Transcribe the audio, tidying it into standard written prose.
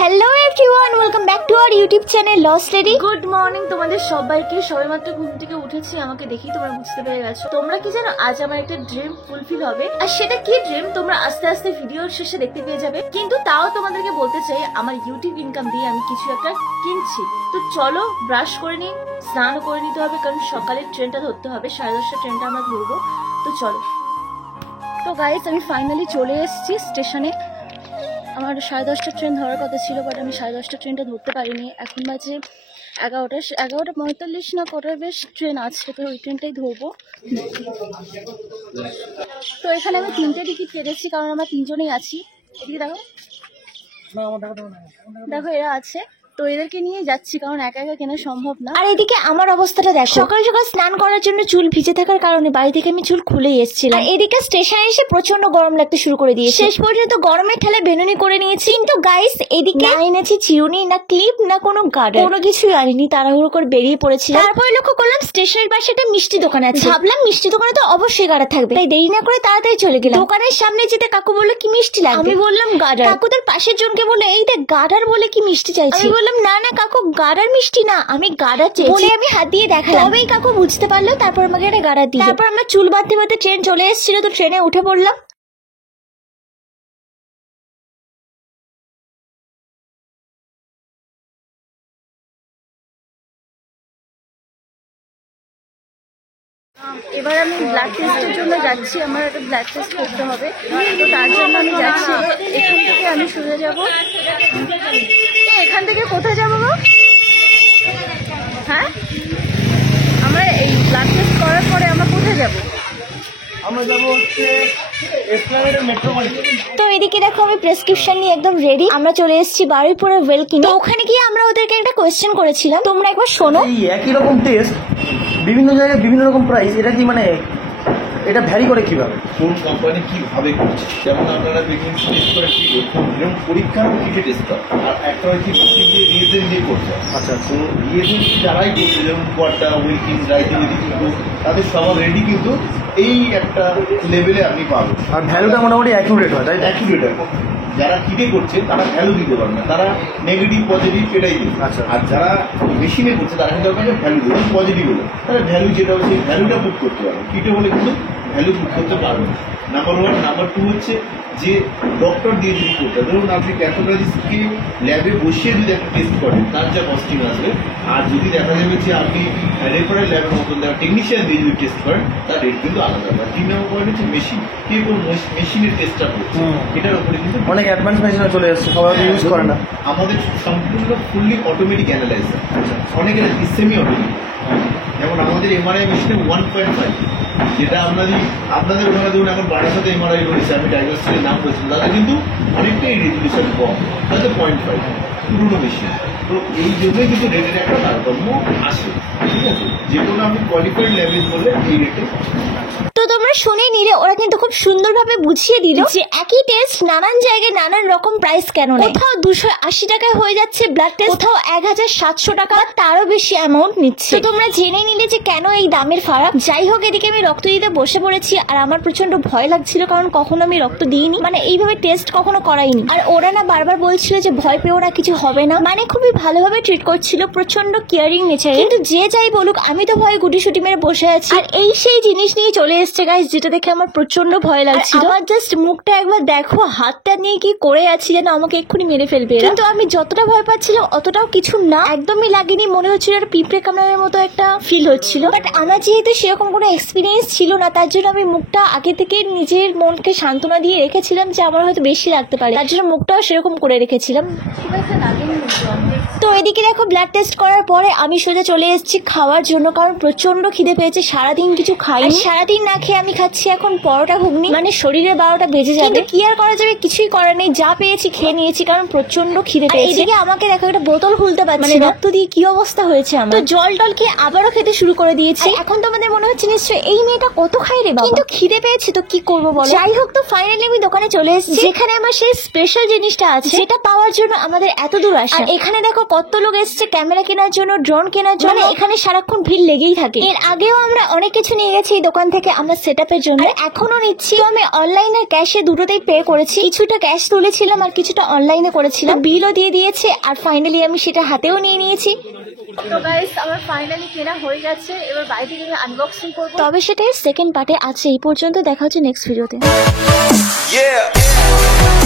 Hello everyone, welcome back to our YouTube channel lost lady. Good morning তোমাদের সবাইকে। সবেমাত্র ঘুম থেকে উঠেছি, আমাকে দেখেই তোমরা বুঝতে পেরে গেছো। তোমরা কি জানো, আজ আমার একটা ড্রিম ফুলফিল হবে। আর সেটা কি ড্রিম তোমরা আস্তে আস্তে ভিডিওর শেষে দেখতে পেয়ে যাবে। কিন্তু তাও তোমাদেরকে বলতে চাই, আমার ইউটিউব ইনকাম দিয়ে আমি কিছু একটা কিনছি। তো চলো ব্রাশ করে নিই, স্নান করে নিতে হবে, কারণ সকালের ট্রেনটা ধরতে হবে, 10:30 ট্রেনটা আমরা ধরবো। তো চলো। তো গাইস, আমি ফাইনালি চলে এসেছি স্টেশনে। আমার 10:30 ট্রেন ধরার কথা ছিল, বাট আমি 10:30 ট্রেনটা ধরতে পারিনি। এখন বাজে 11:45 না কটার বেশ ট্রেন আছে, তো ওই ট্রেনটাই ধরবো। তো এখানে আমি 3টে টিকিট কেটেছি, কারণ আমরা 3জনেই আছি। এদিকে দেখো, দেখো এরা আছে, তো এদেরকে নিয়ে যাচ্ছি, কারণ একা একা কেনা সম্ভব না। আর এদিকে আমার অবস্থাটা দেখো, সকাল সকাল স্নান করার জন্য চুল ভিজে থাকার কারণে বাড়ি থেকে আমি চুল খুলেই এসেছিলাম। এদিকে স্টেশনে এসে প্রচন্ড গরম লাগতে শুরু করে দিয়েছে। শেষ পর্যন্ত গরমের ঠেলায় বেনুনি করে নিয়েছি। কিন্তু গাইস, এদিকে এনেছি চিরুনি, না ক্লিপ, না কোনো গার্ডার, কোনো কিছুই আনিনি। তাড়াহুড়ো করে বেরিয়ে পড়েছিলাম। তারপরে লক্ষ্য করলাম স্টেশনের পাশে একটা মিষ্টি দোকান আছে। ভাবলাম মিষ্টি দোকানে তো অবশ্যই গার্ডার থাকবে, তাই দেরি না করে তাড়াতাড়ি চলে গেলাম। দোকানের সামনে যেতে কাকু বললো কি মিষ্টি লাগবে, আমি বললাম গার্ডার। কাকু তার পাশের জনকে বললো এই দেখ গার্ডার বলে কি মিষ্টি চাইছি। আমি বললাম না না কাকু, গার্ডার মিষ্টি না, আমি গার্ডার চেয়েছি বলে আমি হাত দিয়ে দেখালাম। তবেই কাকু বুঝতে পারলো, তারপর আমাকে একটা গার্ডার দিল। তারপর আমরা চুল বাঁধতে বাঁধতে ট্রেন চলে এসেছিল, তো ট্রেনে উঠে পড়লাম। এবার আমি ব্লাড টেস্টের জন্য যাচ্ছি, আমার একটা ব্লাড টেস্ট করতে হবে। তো তার জন্য আমি যাচ্ছি। এখান থেকে আমি সোজা যাবো। এখান থেকে কোথায় যাবো গো? হ্যাঁ, আমরা এই ব্লাড টেস্ট করার পরে আমরা কোথায় যাবো? আমরা যাবো হচ্ছে এসপ্ল্যানেডের মেট্রো বাড়িতে। তো এদিকে দেখো, আমি প্রেসক্রিপশন নিয়ে একদম রেডি। আমরা চলে এসেছি বারুইপুরের ওয়েলকিং। তো ওখানে গিয়ে আমরা ওদেরকে একটা কোয়েশ্চেন করেছিলাম, তোমরা একবার শোনো। এই একই রকম টেস্ট বিভিন্ন জায়গায় বিভিন্ন রকম প্রাইস, এটা কি মানে এটা ভ্যারি করে কিভাবে? কোন কোম্পানি কিভাবে করছে, যেমন আপনারা দেখুন টেস্ট করে কি যেমন পরীক্ষার কিটে টেস্ট করে, আর একটা হচ্ছে নিজে নিজে করছে। আচ্ছা, তো নিজে যারাই করছে, যেমন কোয়াটা উইকিং রাইটিং কিন্তু তাদের সবার রেডি, কিন্তু এই একটা লেভেলে আপনি পাবেন। আর ভ্যালুটা মোটামুটি অ্যাকুরেট হয়, তাই অ্যাকুরেট হয়। যারা কিটে করছে তারা ভ্যালু দিতে পারবে না, তারা নেগেটিভ পজিটিভ এটাই দিবে। আচ্ছা। আর যারা মেশিনে করছে তারা কিন্তু আপনাকে ভ্যালু দেবে, পজিটিভ হলো তারা ভ্যালু যেটা হচ্ছে সেই ভ্যালুটা পুট করতে পারবে। কিটে বলে কিন্তু ভ্যালু পুট করতে পারবে না। নাম্বার 1। নাম্বার 2 হচ্ছে যে ডক্টর দিয়ে যদি করতে হয়, ধরুন আপনি ক্যাথোলজিস্টকে ল্যাবে বসিয়ে যদি একটা টেস্ট করেন তার যা কস্টিং আসবে, আর যদি দেখা যাবে যে আপনি রেফারেল ল্যাবের মতন টেকনিশিয়ান দিয়ে যদি টেস্ট করেন তার রেট কিন্তু আলাদা হবে। 3 নম্বর পয়েন্ট হচ্ছে মেশিন, কে কোন মেশিনের টেস্টটা করছে এটার উপরে কিন্তু অনেক অ্যাডভান্স মেশিনে চলে এসছে, সবাই ইউজ করে না। আমাদের সম্পূর্ণ ফুললি অটোমেটিক অ্যানালাইজার, অনেকের সেমি অটোমেটিক। যেমন আমাদের এমআরআই মেশিনে 1.5, যেটা আপনাদের ওখানে ধরুন এখন বাড়ির সাথে এমআরআই রয়েছে, আমি ডায়াগনোস্টিকের নাম বলছিলাম, তাদের কিন্তু অনেকটাই রেজলিউশন কম, তাদের 0.5 পুরোনো মেশিন। তো এই জন্যই কিন্তু রেটের একটা তারতম্য আসে। ঠিক আছে, যে কোনো আপনি কোয়ালিফাইড ল্যাবেজ বলে এই রেটে। তো তোমরা শুনে নিলে, ওরা কিন্তু খুব সুন্দরভাবে বুঝিয়ে দিল যে একই টেস্ট নানান জায়গায় নানান রকম প্রাইস কেন নেয়। কোথাও 280 টাকায় হয়ে যাচ্ছে ব্লাড টেস্ট, কোথাও 1700 টাকা, তারও বেশি অ্যামাউন্ট নিচ্ছে। তো তোমরা জেনে নিলে যে কেন এই দামের ফারাক। যাই হোক, এদিকে আমি রক্ত দিতে বসে পড়েছি, আর আমার প্রচন্ড ভয় লাগছিল, কারণ কখনো আমি রক্ত দিইনি, মানে এইভাবে টেস্ট কখনো করাইনি। আর ওরা না বারবার বলছিল যে ভয় পেও না, কিছু হবে না, মানে খুবই ভালোভাবে ট্রিট করছিল, প্রচন্ড কেয়ারিং নেচারে। কিন্তু যে যাই বলুক, আমি তো ভয় গুটিসুটি মেরে বসে আছি। আর এই সেই জিনিস নিয়ে চলে এসছে গাইস, যেটা দেখে আমার প্রচন্ড ভয় লাগছিল। আমার জাস্ট মুখটা একবার দেখো, হাতটা নিয়ে কি করে আছি যেন আমাকে এক্ষুনি মেরে ফেলবে। কিন্তু আমি যতটা ভয় পাচ্ছিলাম অতটাও কিছু না, একদমই লাগেনি। মনে হচ্ছিল একটা পিঁপড়ে কামড়ানোর মতো একটা ফিল হচ্ছিল। বাট আমার যেহেতু সেরকম কোনো এক্সপিরিয়েন্স ছিল না, তার জন্য আমি মুখটা আগে থেকে নিজের মনকে সান্ত্বনা দিয়ে রেখেছিলাম যে আমার হয়তো বেশি লাগতে পারে, তার জন্য মুখটাও সেরকম করে রেখেছিলাম। তো এদিকে দেখো, ব্লাড টেস্ট করার পরে আমি সোজা চলে এসেছি খাওয়ার জন্য, কারণ প্রচন্ড খিদে পেয়েছে। সারাদিন কিছু খাইনি, সারাদিন না খেয়ে আমি খাচ্ছি এখন পরোটা ঘুগনি, মানে শরীরে 12টা বেজে যাবে। কি আর করা যাবে, কিছুই করার নেই, যা পেয়েছি খেয়ে নিয়েছি, কারণ প্রচন্ড খিদে পেয়েছে। এদিকে আমাকে দেখো একটা বোতল খুলতে পারছি, মানে রক্ত দিয়ে কি অবস্থা হয়েছে আমার। তো জল টল খেয়ে আবারও খেতে শুরু করে দিয়েছি। এখন তোমাদের মনে হচ্ছে নিশ্চয়ই এই মেয়েটা কত খাই রে বাবা, কিন্তু খিদে পেয়েছে তো কি করবো বলো। যাই হোক, তো ফাইনালি আমি দোকানে চলে এসেছি, যেখানে আমার সেই স্পেশাল জিনিসটা আছে, যেটা পাওয়ার জন্য আমাদের এত দূর আসা। আর এখানে দেখো কত লোক এসছে ক্যামেরা কেনার জন্য, ড্রোন কেনার জন্য, এখানে সারাক্ষণ ভিড় লেগেই থাকে। এর আগেও আমরা অনেক কিছু নিয়ে গেছি এই দোকান থেকে আমার সেটআপের জন্য, আর এখনো নিচ্ছি। তো আমি অনলাইন আর ক্যাশে দুটোতেই পে করেছি, কিছুটা ক্যাশ তুলেছিলাম আর কিছুটা অনলাইনে করেছিলাম, বিলও দিয়ে দিয়েছে, আর ফাইনালি আমি সেটা হাতেও নিয়ে নিয়েছি। তো গাইস আমার ফাইনালি কেনা হয়ে গেছে, এবার বাড়ি থেকে আমি আনবক্সিং করবো। তবে সেটাই সেকেন্ড পার্টে আছে। এই পর্যন্ত দেখা হচ্ছে নেক্সট ভিডিওতে। Yeah.